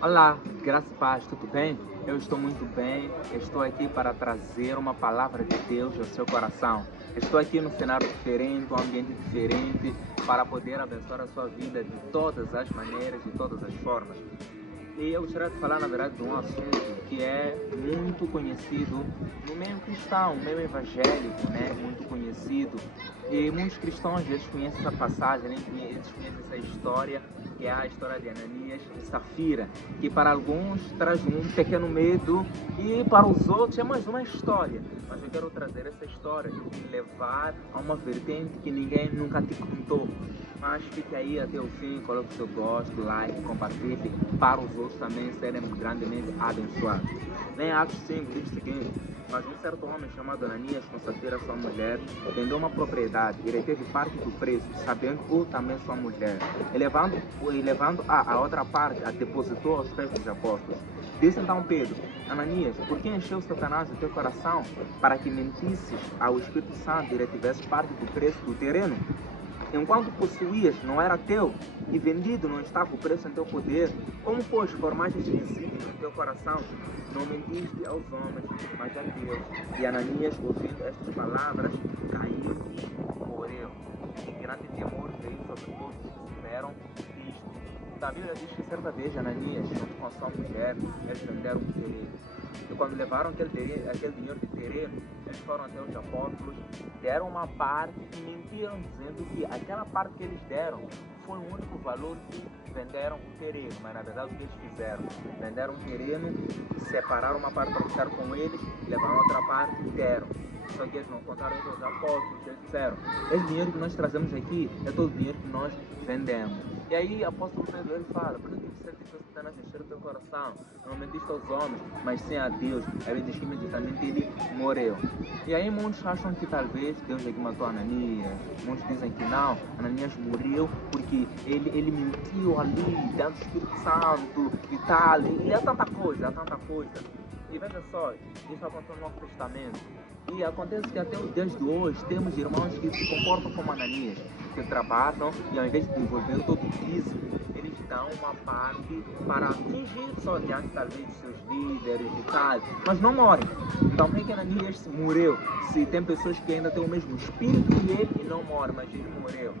Olá, graças e paz, tudo bem? Eu estou muito bem, estou aqui para trazer uma palavra de Deus ao seu coração. Estou aqui num cenário diferente, um ambiente diferente, para poder abençoar a sua vida de todas as maneiras, de todas as formas. E eu gostaria de falar, na verdade, de um assunto que é muito conhecido no meio cristão, no meio evangélico, né? Muito conhecido. E muitos cristãos, eles conhecem essa passagem, né? Eles conhecem essa história, que é a história de Ananias e Safira, que para alguns traz um pequeno medo e para os outros é mais uma história. Mas eu quero trazer essa história e levar a uma vertente que ninguém nunca te contou. Mas fique aí até o fim, coloque o seu gosto, like, compartilhe, para os outros também serem grandemente abençoados. Em Atos 5 diz o seguinte: mas um certo homem chamado Ananias, com Safira sua mulher, vendeu uma propriedade e reteve parte do preço, sabendo o também sua mulher. E levando a outra parte, a depositou aos pés dos apóstolos. Disse então Pedro: Ananias, por que encheu Satanás o teu coração para que mentisses ao Espírito Santo e retivesse parte do preço do terreno? Enquanto possuías, não era teu, e vendido não estava o preço em teu poder, como, pois, formaste este desígnio no teu coração? Não mentiste aos homens, mas a Deus. E Ananias, ouvindo estas palavras, caiu e morreu. E grande temor veio sobre todos os que esperam Cristo. A Bíblia diz que certa vez Ananias, junto com a sua mulher, eles venderam um terreno. E quando levaram aquele dinheiro de terreno, eles foram até os apóstolos, deram uma parte e mentiram, dizendo que aquela parte que eles deram foi o único valor que venderam o terreno. Mas na verdade o que eles fizeram? Venderam o terreno, separaram uma parte para ficar com eles, levaram outra parte e deram. Só que eles não contaram isso aos apóstolos, eles disseram: esse dinheiro que nós trazemos aqui é todo o dinheiro que nós vendemos. E aí o apóstolo Pedro ele fala: por que você deixou Satanás encher o teu coração? Não mentiste aos homens, mas sim a Deus. Aí diz que imediatamente ele morreu. E aí muitos acham que talvez Deus é que matou Ananias. Muitos dizem que não, Ananias morreu porque ele mentiu ali dentro do Espírito Santo e tal. E é tanta coisa, é tanta coisa. E veja só, isso aconteceu no Novo Testamento. E acontece que até os dias de hoje temos irmãos que se comportam como Ananias, que trabalham e ao invés de desenvolver todo o dízimo, eles dão uma parte para fingir só diante talvez dos seus líderes e tal, mas não morrem. Então por que Ananias morreu? Se tem pessoas que ainda têm o mesmo espírito que ele e não morrem, mas ele morreu.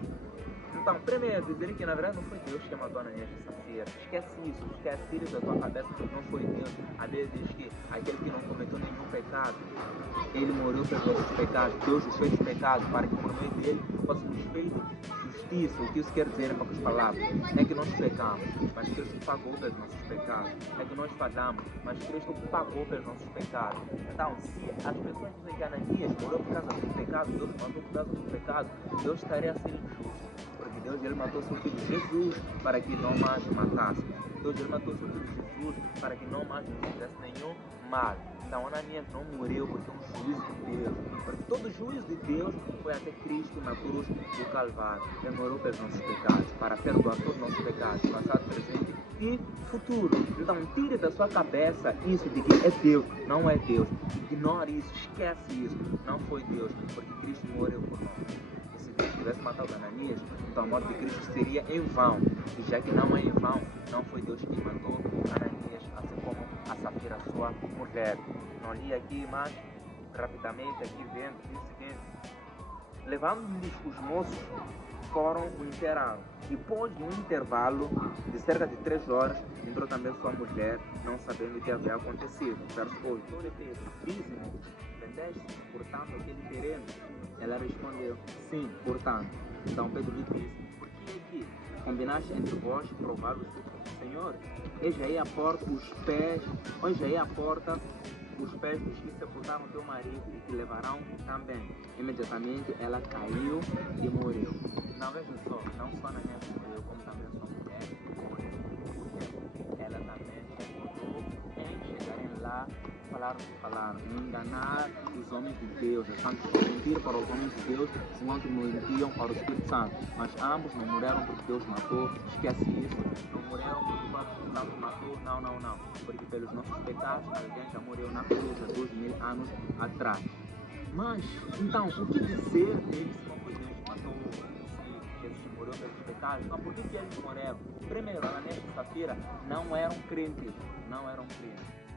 Então, primeiro, dizer que na verdade não foi Deus que matou Ananias e Safira. Esquece isso, esquece isso da tua cabeça, não foi Deus. A Bíblia diz que aquele que não cometeu nenhum pecado, ele morreu pelos nossos pecados. Deus os fez pecado para que por meio dele fôssemos feitos justiça. O que isso quer dizer em poucas palavras? É que nós pecamos, mas Cristo pagou pelos nossos pecados. É que nós falhamos, mas Cristo pagou pelos nossos pecados. Então, se as pessoas dizem que Ananias morreu por causa do pecado, Deus matou por causa do pecado, Deus estaria a ser injusto. Porque Deus ele matou seu filho Jesus para que não mais matasse. Deus ele matou seu filho Jesus para que não mais nos fizesse nenhum mal. Então Ananias não morreu porque é um juízo de Deus. Porque todo juízo de Deus foi até Cristo na cruz do Calvário. Ele morreu pelos nossos pecados, para perdoar todos os nossos pecados, passado, presente e futuro. Então tire da sua cabeça isso de que é Deus. Não é Deus. Ignore isso, esquece isso. Não foi Deus, porque Cristo morreu por nós. Se Deus tivesse matado Ananias, então a morte de Cristo seria em vão. E já que não é em vão, não foi Deus que matou Ananias, assim como a Safira, sua mulher. Não li aqui, mas rapidamente aqui vendo, diz o seguinte: levando-lhes os moços, foram o enterraram. Depois de um intervalo de cerca de 3 horas, entrou também sua mulher, não sabendo o que havia acontecido. Verso 8. Dizem-me: vendeste, portanto, aquele terreno? Ela respondeu: sim, portanto. Então Pedro lhe disse: por que é que combinaste entre vós provar o Senhor? Eis aí a porta, hoje aí a porta, os pés dos que sepultaram teu marido e te levarão também. Imediatamente ela caiu e morreu. Não, veja só, não só Ananias morreu, como também a sua mulher morreu. Porque ela também concordou em chegarem lá, falaram, enganar os homens de Deus, mentir para os homens de Deus, enquanto mentiam para o Espírito Santo. Mas ambos não morreram porque Deus matou, esquece isso. Não morreram porque o Espírito Santo matou, não. Porque pelos nossos pecados, alguém já morreu na cruz há 2000 anos atrás. Mas, então, o que dizer deles se não foi Deus que matou, se Jesus morreu morreu pelos pecados. Mas por que eles morreram? Primeiro, Ananias e Safira não eram crentes. Não eram crentes.